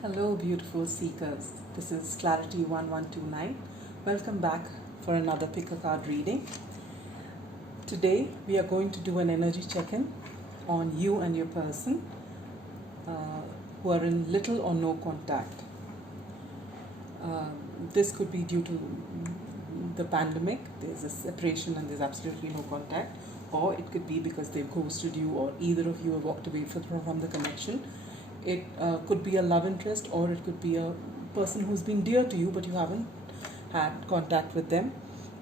Hello, beautiful seekers. This is Clarity 1129. Welcome back for another pick a card reading. Today, we are going to do an energy check in on you and your person who are in little or no contact. This could be due to the pandemic, there's a separation and there's absolutely no contact, or it could be because they've ghosted you, or either of you have walked away from the connection. It could be a love interest, or it could be a person who's been dear to you but you haven't had contact with them,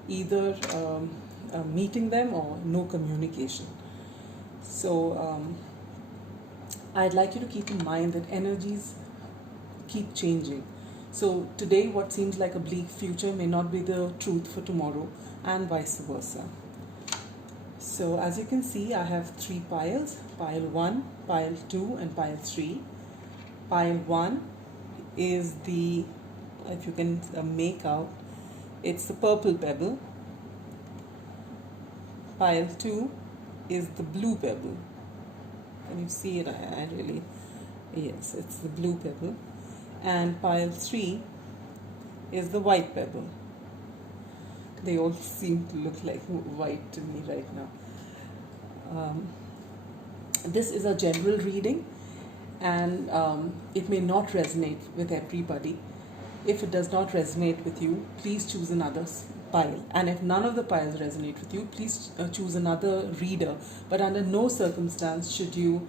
either meeting them or no communication. So I'd like you to keep in mind that energies keep changing. So today, what seems like a bleak future may not be the truth for tomorrow, and vice versa. So as you can see, I have three piles: pile 1, pile 2, and pile 3. Pile 1 is the, if you can make out, it's the purple pebble. Pile 2 is the blue pebble. Can you see it? I really, yes, it's the blue pebble. And pile 3 is the white pebble. They all seem to look like white to me right now. This is a general reading, and it may not resonate with everybody. If it does not resonate with you, please choose another pile. And if none of the piles resonate with you, please choose another reader. But under no circumstance should you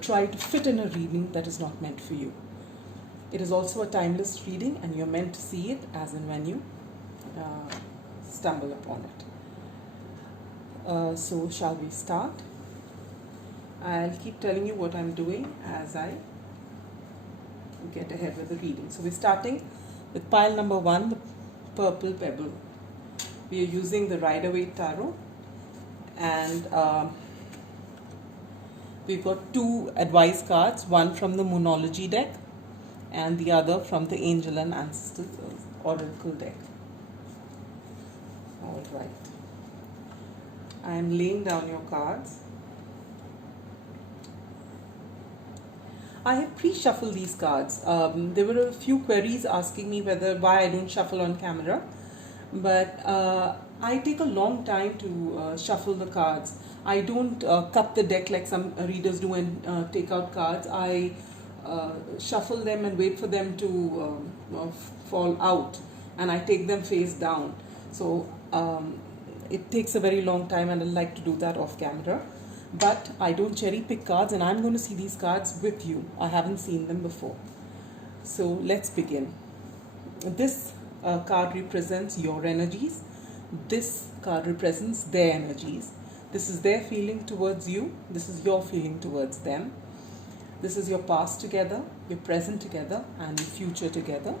try to fit in a reading that is not meant for you. It is also a timeless reading, and you're meant to see it as and when you stumble upon it. So shall we start? I'll keep telling you what I'm doing as I get ahead with the reading. So we're starting with pile number 1, the purple pebble. We are using the Rider-Waite Tarot, and we've got two advice cards, one from the Moonology deck and the other from the Angel and Ancestors Oracle deck. All right. I am laying down your cards. I have pre-shuffled these cards. There were a few queries asking me why I don't shuffle on camera, but I take a long time to shuffle the cards. I don't cut the deck like some readers do and take out cards. I shuffle them and wait for them to fall out, and I take them face down. So it takes a very long time, and I like to do that off camera. But I don't cherry pick cards, and I'm going to see these cards with you. I haven't seen them before. So let's begin. This card represents your energies. This card represents their energies. This is their feeling towards you. This is your feeling towards them. This is your past together, your present together, and your future together.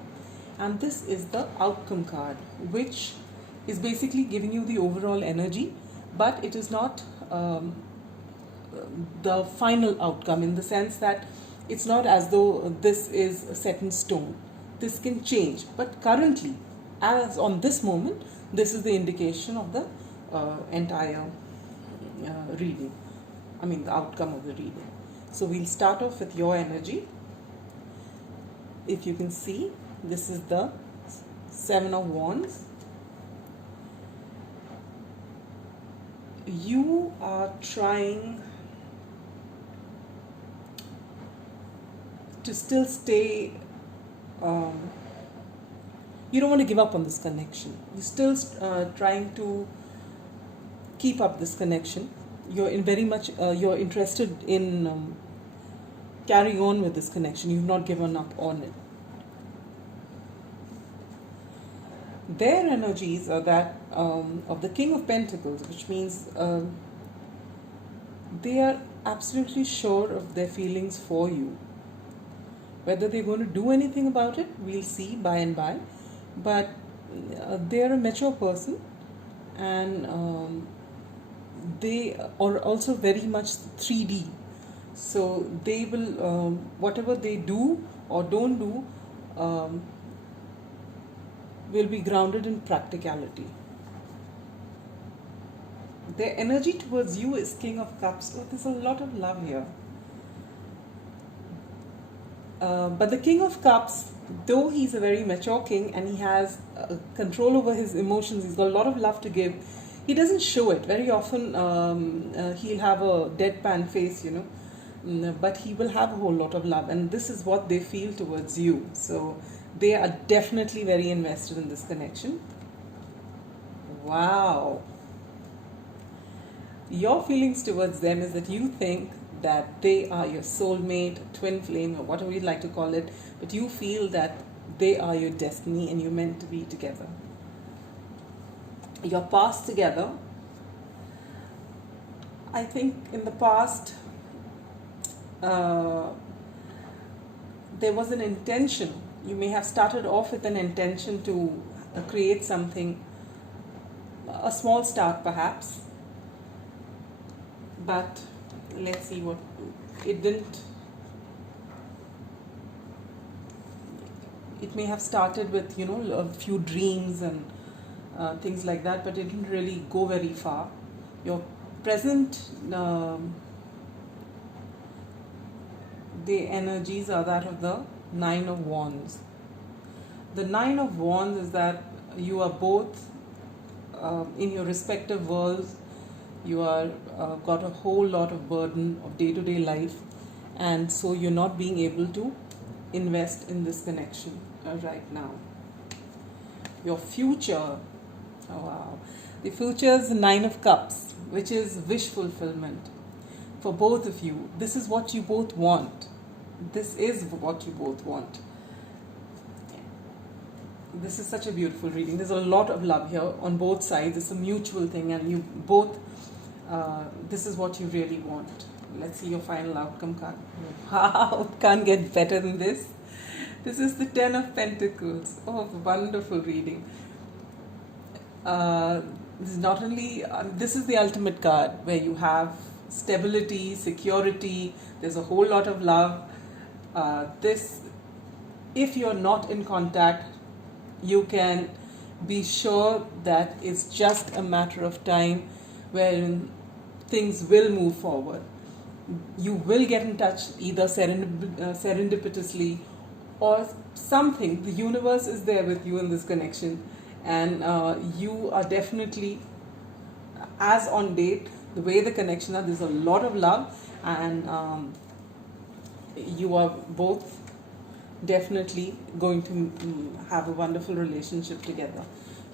And this is the outcome card, which is basically giving you the overall energy, but it is not the final outcome, in the sense that it's not as though this is set in stone. This can change, but currently, as on this moment, this is the indication of the entire reading. I mean, the outcome of the reading. So we'll start off with your energy. If you can see, this is the 7 of Wands. You are trying to still stay, you don't want to give up on this connection. You're still trying to keep up this connection. You're you're interested in carrying on with this connection. You've not given up on it. Their energies are that of the King of Pentacles, which means they are absolutely sure of their feelings for you. Whether they're going to do anything about it, we'll see by and by. But they're a mature person, and they are also very much 3D. So they will, whatever they do or don't do, will be grounded in practicality. Their energy towards you is King of Cups. Oh, there's a lot of love here. But the King of Cups, though he's a very mature king and he has control over his emotions, he's got a lot of love to give. He doesn't show it very often. He'll have a deadpan face, but he will have a whole lot of love, and this is what they feel towards you. So they are definitely very invested in this connection. Wow. Your feelings towards them is that you think that they are your soulmate, twin flame, or whatever you'd like to call it, but you feel that they are your destiny and you're meant to be together. Your past together, I think in the past, there was an intention. You may have started off with an intention to create something, a small start perhaps, but let's see what it didn't. It may have started with a few dreams and things like that, but it didn't really go very far. Your present the energies are that of the Nine of Wands. The Nine of Wands is that you are both in your respective worlds. You are got a whole lot of burden of day-to-day life, and so you're not being able to invest in this connection right now. Your future, oh wow, the future is the Nine of Cups, which is wish fulfillment for both of you. This is what you both want. This is what you both want. This is such a beautiful reading. There's a lot of love here on both sides. It's a mutual thing, and you both, this is what you really want. Let's see your final outcome card. Wow, can't get better than this. This is the Ten of Pentacles. Oh, wonderful reading. This is not only, this is the ultimate card where you have stability, security, there's a whole lot of love. This, if you're not in contact, you can be sure that it's just a matter of time wherein things will move forward. You will get in touch either serendipitously or something. The universe is there with you in this connection, and you are definitely, as on date, the way the connection are, there's a lot of love, and you are both definitely going to have a wonderful relationship together.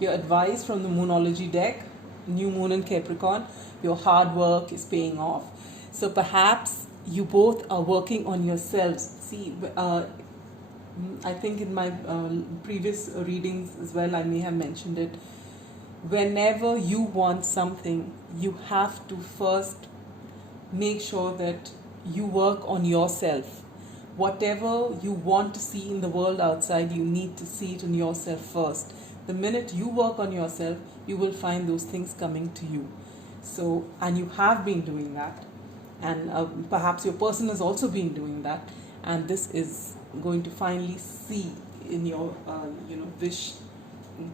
Your advice from the Moonology deck, New Moon in Capricorn, your hard work is paying off. So perhaps you both are working on yourselves. See, I think in my previous readings as well, I may have mentioned it. Whenever you want something, you have to first make sure that you work on yourself. Whatever you want to see in the world outside, you need to see it in yourself first. The minute you work on yourself, you will find those things coming to you. So, and you have been doing that, and perhaps your person has also been doing that, and this is going to finally see in your wish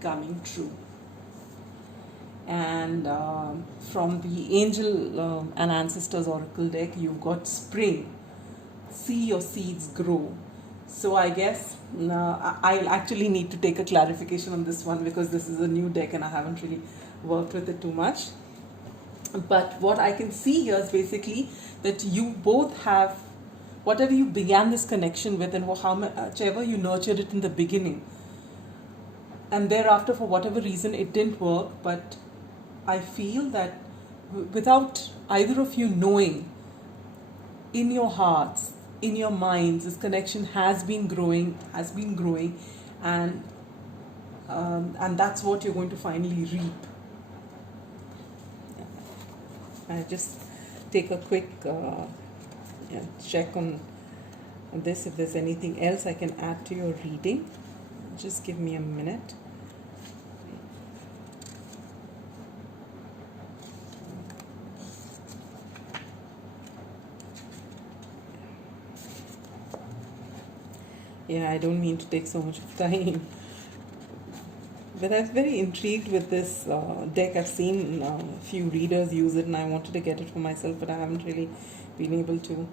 coming true. And from the Angel and Ancestors Oracle deck, you've got Spring. See your seeds grow. So I guess I'll actually need to take a clarification on this one, because this is a new deck and I haven't really worked with it too much. But what I can see here is basically that you both have whatever you began this connection with, and however you nurtured it in the beginning, and thereafter for whatever reason it didn't work. But I feel that without either of you knowing, in your hearts, in your minds, this connection has been growing, and that's what you're going to finally reap. I just take a quick check on this, if there's anything else I can add to your reading. Just give me a minute. Yeah, I don't mean to take so much of time. But I was very intrigued with this deck. I've seen a few readers use it, and I wanted to get it for myself, but I haven't really been able to.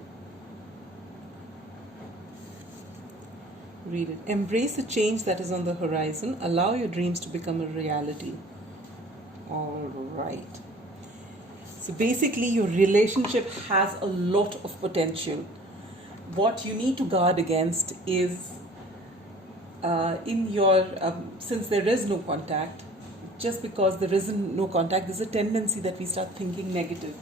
read it. Embrace the change that is on the horizon. Allow your dreams to become a reality. All right. So basically, your relationship has a lot of potential. What you need to guard against is since there is no contact, just because there isn't no contact, there's a tendency that we start thinking negative.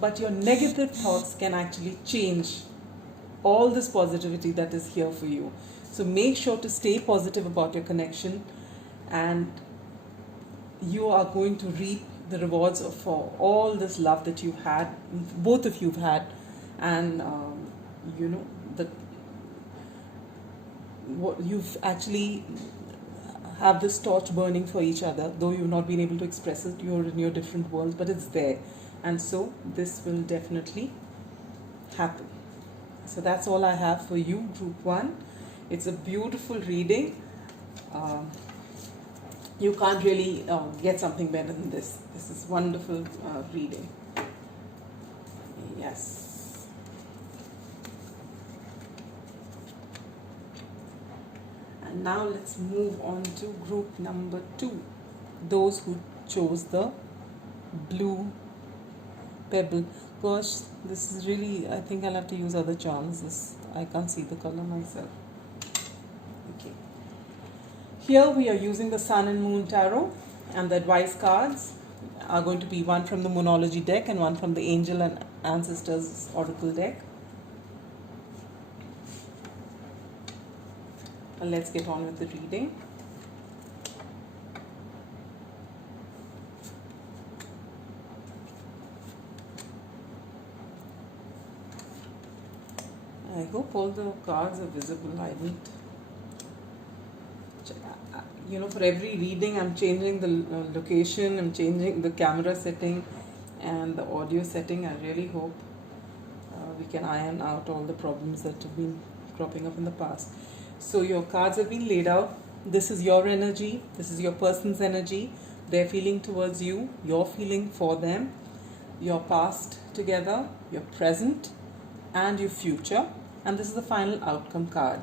But your negative thoughts can actually change all this positivity that is here for you. So make sure to stay positive about your connection, and you are going to reap the rewards for all this love that you've had, both of you've had, and that what you've actually have this torch burning for each other, though you've not been able to express it. You're in your different worlds, but it's there, and so this will definitely happen. So that's all I have for you, Group 1. It's a beautiful reading. You can't really get something better than this. This is wonderful reading. Yes. And now let's move on to group number 2. Those who chose the blue pebble. Gosh, this is really, I think I'll have to use other charms. I can't see the color myself. Okay. Here we are using the Sun and Moon Tarot, and the advice cards are going to be one from the Moonology deck and one from the Angel and Ancestors Oracle deck. And let's get on with the reading. I hope all the cards are visible. I need, for every reading I'm changing the location, I'm changing the camera setting and the audio setting. I really hope we can iron out all the problems that have been cropping up in the past. So your cards have been laid out. This is your energy. This is your person's energy. They're feeling towards you. You're feeling for them. Your past together, your present, and your future. And this is the final outcome card,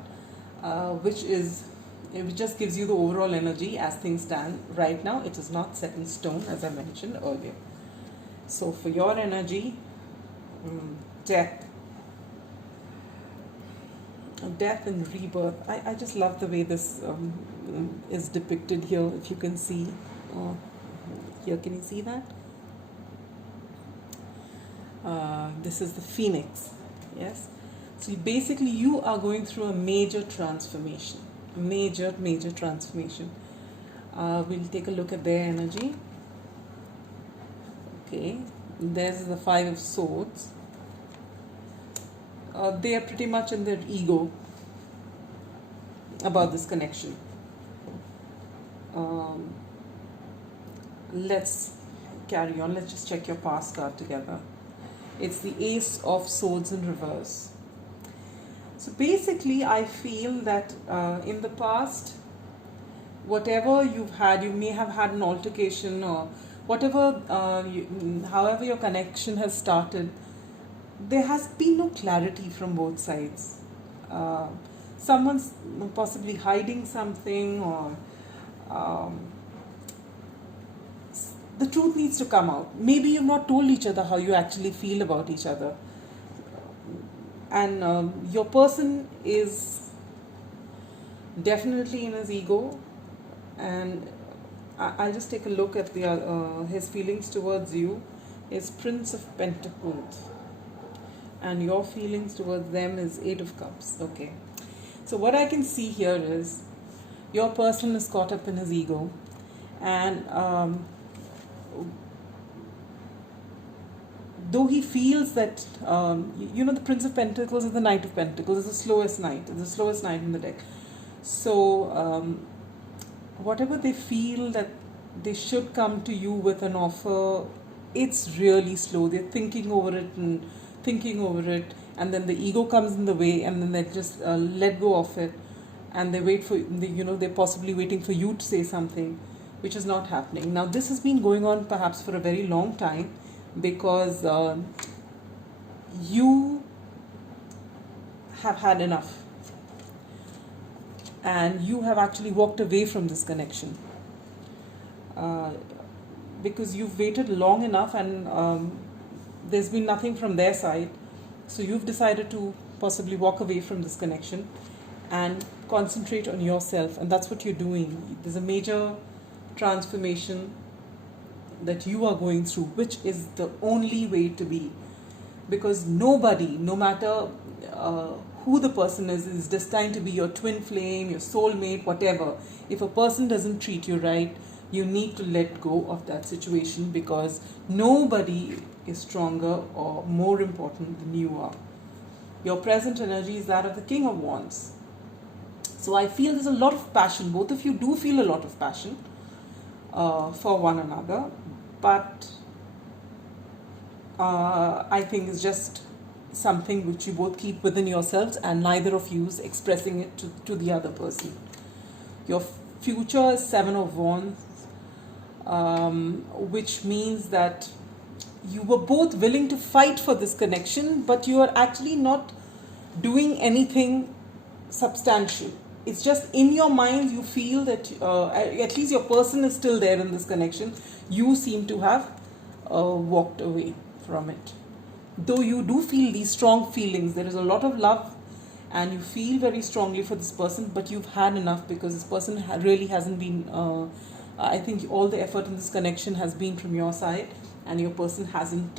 which just gives you the overall energy as things stand right now. It is not set in stone, as I mentioned earlier. So for your energy, death and rebirth. I just love the way this is depicted here. If you can see here, can you see that? This is the phoenix. Yes. So basically you are going through a major transformation. Major transformation. We'll take a look at their energy. Okay. There's the Five of Swords. They are pretty much in their ego about this connection. Let's carry on. Let's just check your past card together. It's the Ace of Swords in reverse. So basically I feel that in the past, whatever you've had, you may have had an altercation or whatever, however your connection has started, there has been no clarity from both sides. Someone's possibly hiding something, or the truth needs to come out. Maybe you've not told each other how you actually feel about each other. And your person is definitely in his ego, and I'll just take a look at his feelings towards you. Is Prince of Pentacles, and your feelings towards them is Eight of Cups. Okay, so what I can see here is your person is caught up in his ego, and though he feels that, the Prince of Pentacles is the Knight of Pentacles, is the slowest knight. It's the slowest knight in the deck. So, whatever they feel that they should come to you with an offer, it's really slow. They're thinking over it, and then the ego comes in the way, and then they just let go of it, and they wait for, they're possibly waiting for you to say something, which is not happening. Now, this has been going on perhaps for a very long time, because you have had enough. and you have actually walked away from this connection, uh, because you've waited long enough, and there's been nothing from their side. So you've decided to possibly walk away from this connection and concentrate on yourself, and that's what you're doing. There's a major transformation that you are going through, which is the only way to be, because nobody, no matter uh, who the person is destined to be your twin flame, your soulmate, whatever. If a person doesn't treat you right, you need to let go of that situation, because nobody is stronger or more important than you are. Your present energy is that of the King of Wands. So I feel there's a lot of passion. Both of you do feel a lot of passion for one another, but I think it's just something which you both keep within yourselves, and neither of you is expressing it to the other person. Your future is Seven of Wands, which means that you were both willing to fight for this connection, but you are actually not doing anything substantial. It's just in your mind you feel that at least your person is still there in this connection. You seem to have walked away from it. Though you do feel these strong feelings, there is a lot of love and you feel very strongly for this person, but you've had enough, because this person really hasn't been, I think all the effort in this connection has been from your side, and your person hasn't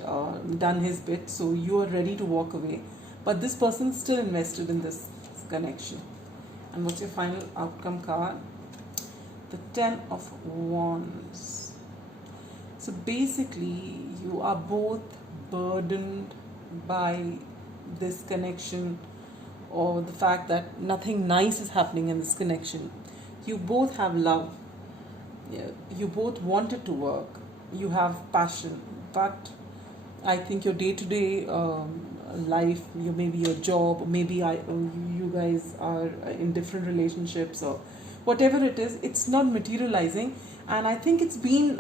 done his bit, so you are ready to walk away. But this person is still invested in this connection. And what's your final outcome card? The Ten of Wands. So basically, you are both burdened by this connection, or the fact that nothing nice is happening in this connection. You both have love. You both want it to work. You have passion. But I think your day-to-day life, maybe your job, maybe you guys are in different relationships, or whatever it is, it's not materializing. And I think it's been,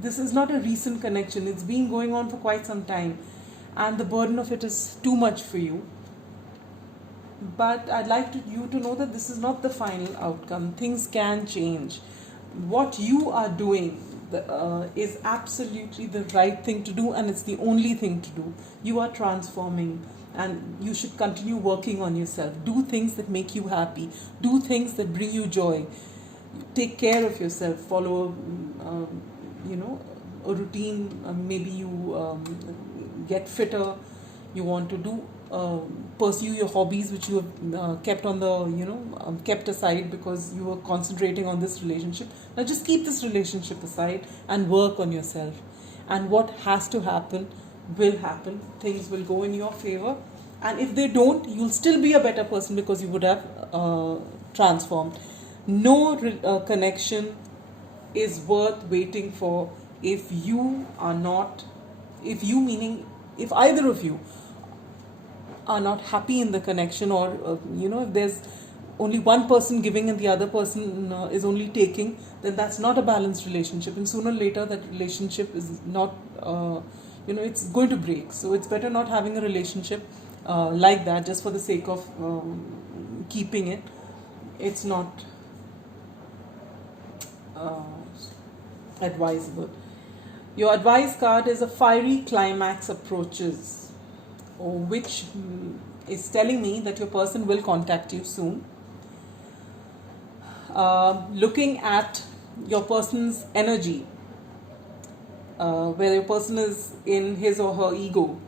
this is not a recent connection, it's been going on for quite some time, and the burden of it is too much for you. But I'd like you to know that this is not the final outcome. Things can change. What you are doing is absolutely the right thing to do, and it's the only thing to do. You are transforming, and you should continue working on yourself. Do things that make you happy. Do things that bring you joy. Take care of yourself. Follow, a routine. Maybe you get fitter. You want to do pursue your hobbies, which you have kept on the kept aside because you were concentrating on this relationship. Now just keep this relationship aside and work on yourself, and what has to happen will happen. Things will go in your favor, and if they don't, you'll still be a better person, because you would have transformed. No connection is worth waiting for if you are not, if you meaning if either of you are not happy in the connection, or if there's only one person giving and the other person is only taking, then that's not a balanced relationship, and sooner or later that relationship is not it's going to break. So it's better not having a relationship like that just for the sake of keeping it. It's not advisable. Your advice card is a fiery climax approaches, which is telling me that your person will contact you soon. Looking at your person's energy, where your person is in his or her ego,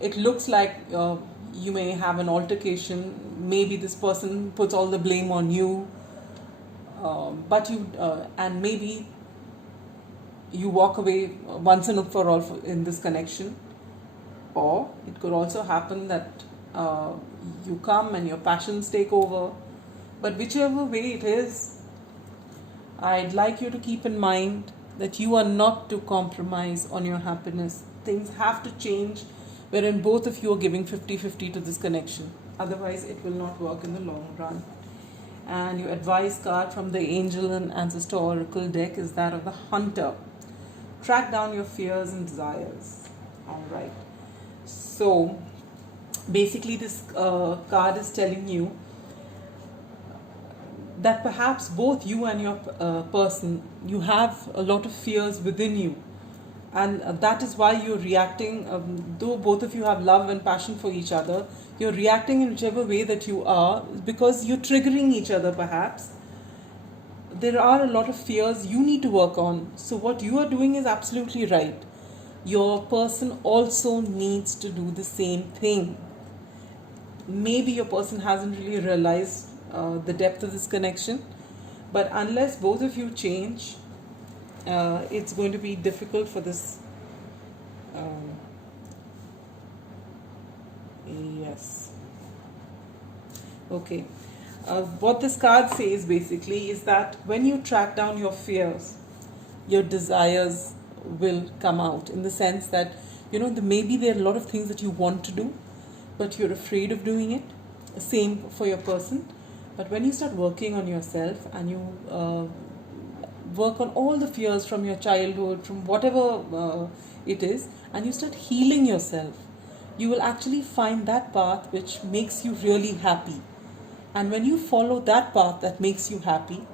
it looks like you may have an altercation. Maybe this person puts all the blame on you, but you and maybe you walk away once and for all in this connection. Or it could also happen that you come and your passions take over. But whichever way it is, I'd like you to keep in mind that you are not to compromise on your happiness. Things have to change wherein both of you are giving 50-50 to this connection. Otherwise, it will not work in the long run. And your advice card from the Angel and Ancestor Oracle deck is that of the Hunter. Track down your fears and desires. All right. So, basically this card is telling you that perhaps both you and your person, you have a lot of fears within you, and that is why you're reacting, though both of you have love and passion for each other, you're reacting in whichever way that you are, because you're triggering each other perhaps. There are a lot of fears you need to work on. So what you are doing is absolutely right. Your person also needs to do the same thing. Maybe your person hasn't really realized the depth of this connection, but unless both of you change, it's going to be difficult for this. Um, yes. Okay. What this card says basically is that when you track down your fears, your desires will come out, in the sense that, maybe there are a lot of things that you want to do, but you're afraid of doing it. Same for your person. But when you start working on yourself and you work on all the fears from your childhood, from whatever it is, and you start healing yourself, you will actually find that path which makes you really happy. And when you follow that path that makes you happy,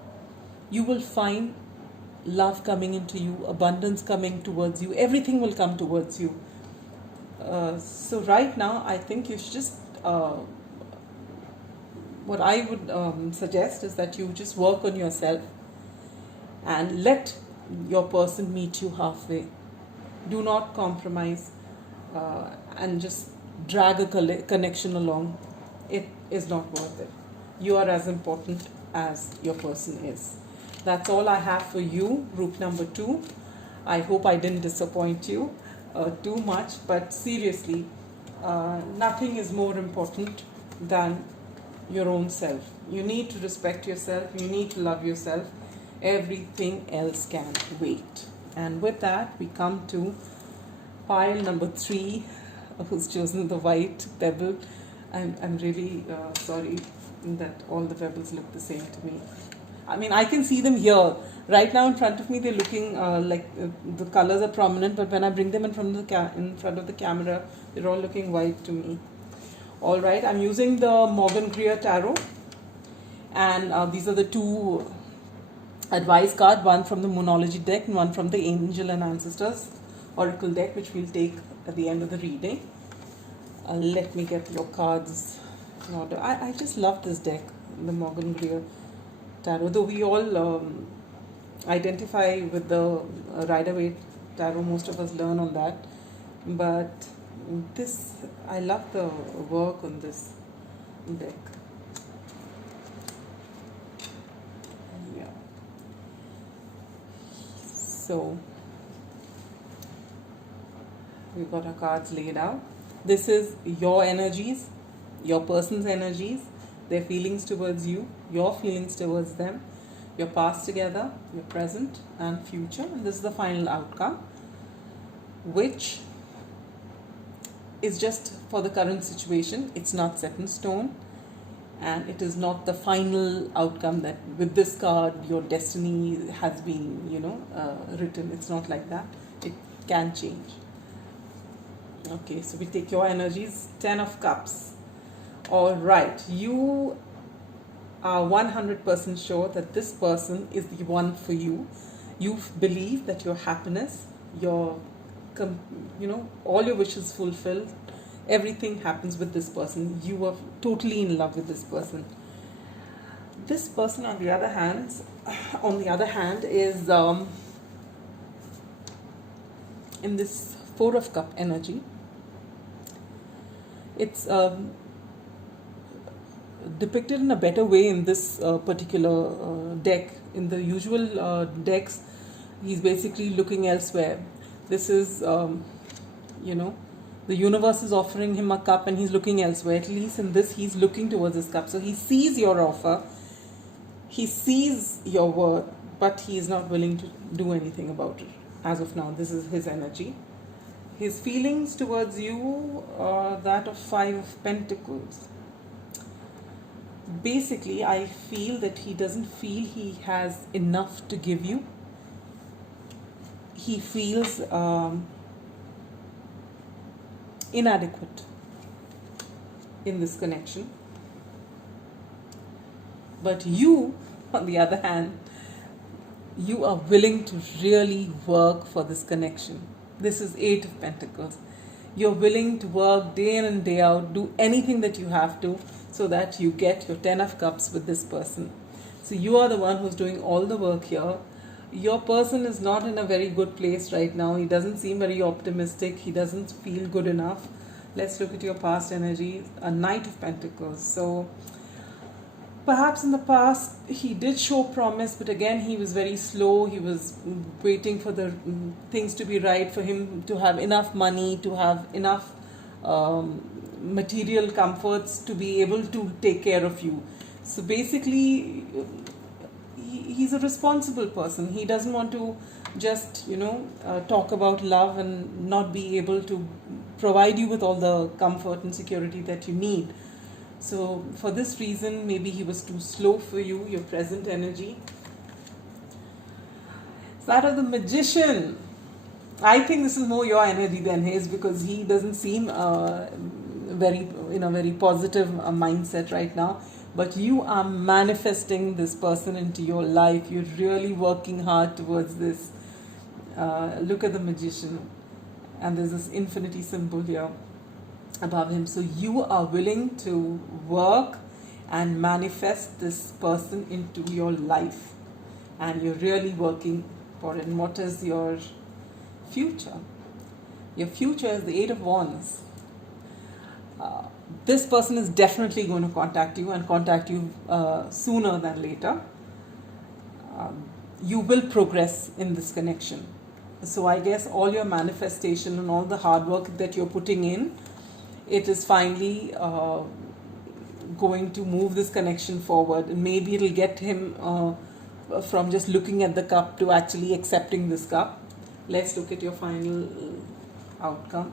you will find love coming into you, abundance coming towards you, everything will come towards you. So right now, I think you should just, what I would suggest is that you just work on yourself and let your person meet you halfway. Do not compromise and just drag a connection along. It is not worth it. You are as important as your person is. That's all I have for you, group number 2. I hope I didn't disappoint you too much, but seriously, nothing is more important than your own self. You need to respect yourself, you need to love yourself. Everything else can wait. And with that, we come to pile number 3, who's chosen the white pebble. I'm really sorry that all the pebbles look the same to me. I mean, I can see them here. Right now in front of me, they're looking like the colors are prominent, but when I bring them in front of the camera, they're all looking white to me. All right, I'm using the Morgan Greer Tarot, and these are the 2 advice cards, one from the Moonology deck and one from the Angel and Ancestors Oracle deck, which we'll take at the end of the reading. Let me get your cards in order. I just love this deck, the Morgan Greer Tarot, though we all identify with the Rider-Waite Tarot. Most of us learn on that, but this, I love the work on this deck. Yeah. So we've got our cards laid out. This is your energies, your person's energies, their feelings towards you, your feelings towards them, your past together, your present and future, and this is the final outcome, which is just for the current situation. It's not set in stone, and it is not the final outcome that with this card your destiny has been written. It's not like that. It can change. Okay, so we take your energies. 10 of Cups. All right, you are 100% sure that this person is the one for you. You believe that your happiness, your all your wishes fulfilled, everything happens with this person. You are totally in love with this person. This person, on the other hand, is in this 4 of Cup energy. It's depicted in a better way in this particular deck. In the usual decks, he's basically looking elsewhere. This is, the universe is offering him a cup and he's looking elsewhere. At least in this, he's looking towards his cup. So he sees your offer, he sees your worth, but he is not willing to do anything about it. As of now, this is his energy. His feelings towards you are that of 5 of Pentacles. Basically, I feel that he doesn't feel he has enough to give you. He feels inadequate in this connection. But you on the other hand, you are willing to really work for this connection. This is Eight of Pentacles. You're willing to work day in and day out, do anything that you have to, so that you get your Ten of Cups with this person. So you are the one who's doing all the work here. Your person is not in a very good place right now. He doesn't seem very optimistic. He doesn't feel good enough. Let's look at your past energy. A Knight of Pentacles. So perhaps in the past he did show promise, but again he was very slow. He was waiting for the things to be right, for him to have enough money, to have enough material comforts to be able to take care of you. So basically, he's a responsible person. He doesn't want to just, talk about love and not be able to provide you with all the comfort and security that you need. So for this reason, maybe he was too slow for you, your present energy. That of the Magician. I think this is more your energy than his, because he doesn't seem very positive mindset right now. But you are manifesting this person into your life. You're really working hard towards this. Look at the Magician. And there's this infinity symbol here above him. So you are willing to work and manifest this person into your life. And you're really working for it. And what is your future? Your future is the Eight of Wands. This person is definitely going to contact you, and contact you sooner than later. You will progress in this connection. So I guess all your manifestation and all the hard work that you're putting in, it is finally going to move this connection forward. And maybe it'll get him from just looking at the cup to actually accepting this cup. Let's look at your final outcome.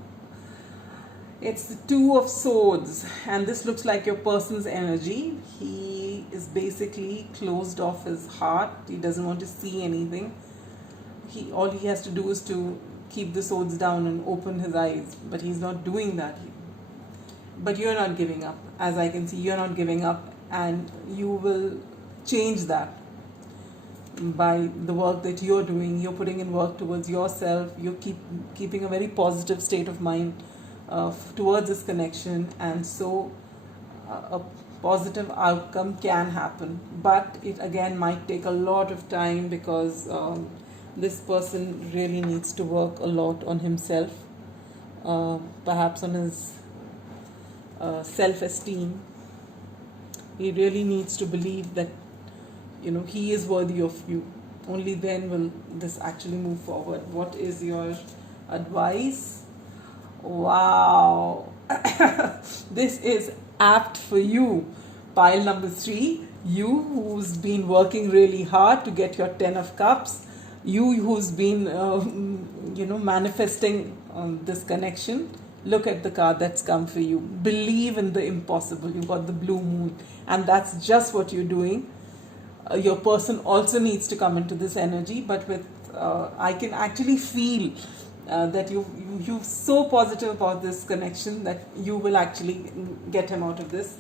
It's the Two of Swords, and this looks like your person's energy. He is basically closed off his heart. He doesn't want to see anything. All he has to do is to keep the swords down and open his eyes, but he's not doing that. But you're not giving up. As I can see, you're not giving up, and you will change that by the work that you're doing. You're putting in work towards yourself. You're keeping a very positive state of mind towards this connection, and so a positive outcome can happen. But it again might take a lot of time, because this person really needs to work a lot on himself, perhaps on his self-esteem. He really needs to believe that he is worthy of you. Only then will this actually move forward. What is your advice? Wow. This is apt for you. Pile number 3, you who's been working really hard to get your 10 of cups, you who's been manifesting this connection. Look at the card that's come for you. Believe in the impossible. You got the blue moon, and that's just what you're doing. Your person also needs to come into this energy, but with I can actually feel that you're so positive about this connection that you will actually get him out of this,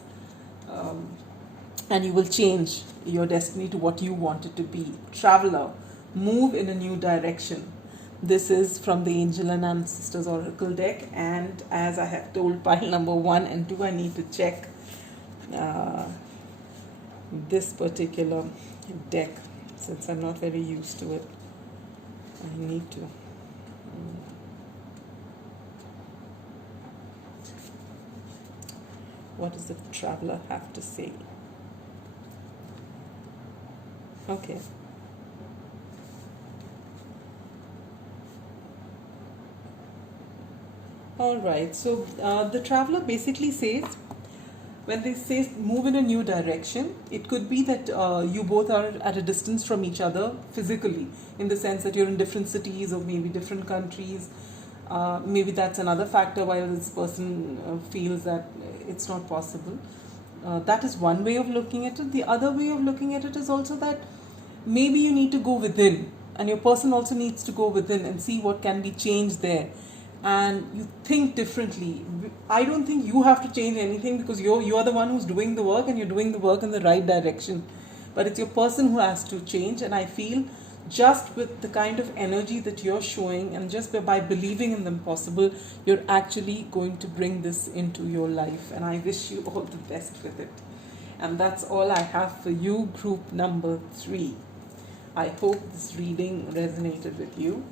and you will change your destiny to what you want it to be. Traveler, move in a new direction. This is from the Angel and Ancestors Oracle deck, and as I have told, pile number 1 and 2, I need to check this particular deck, since I'm not very used to it. I need to. What does the Traveler have to say? Okay. All right. So the Traveler basically says, when they say move in a new direction, it could be that you both are at a distance from each other physically, in the sense that you're in different cities or maybe different countries. Maybe that's another factor why this person feels that it's not possible. That is one way of looking at it. The other way of looking at it is also that maybe you need to go within, and your person also needs to go within and see what can be changed there. And you think differently. I don't think you have to change anything, because you are the one who's doing the work, and you're doing the work in the right direction. but it's your person who has to change. And I feel just with the kind of energy that you're showing and just by believing in the impossible, you're actually going to bring this into your life. And I wish you all the best with it. And that's all I have for you, group number 3. I hope this reading resonated with you.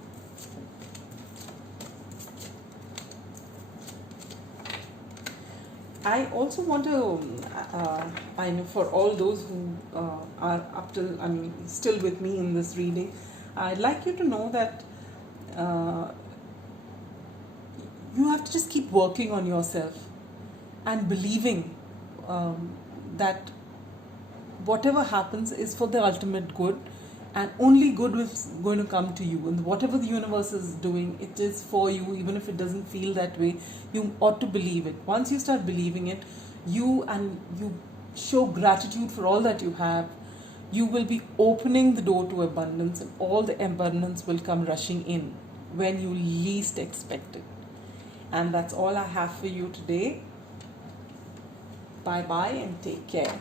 I also want to, I know for all those who are still with me in this reading, I'd like you to know that you have to just keep working on yourself and believing that whatever happens is for the ultimate good, and only good is going to come to you. And whatever the universe is doing, it is for you, even if it doesn't feel that way. You ought to believe it. Once you start believing it, you show gratitude for all that you have, you will be opening the door to abundance, and all the abundance will come rushing in when you least expect it. And that's all I have for you today. Bye bye and take care.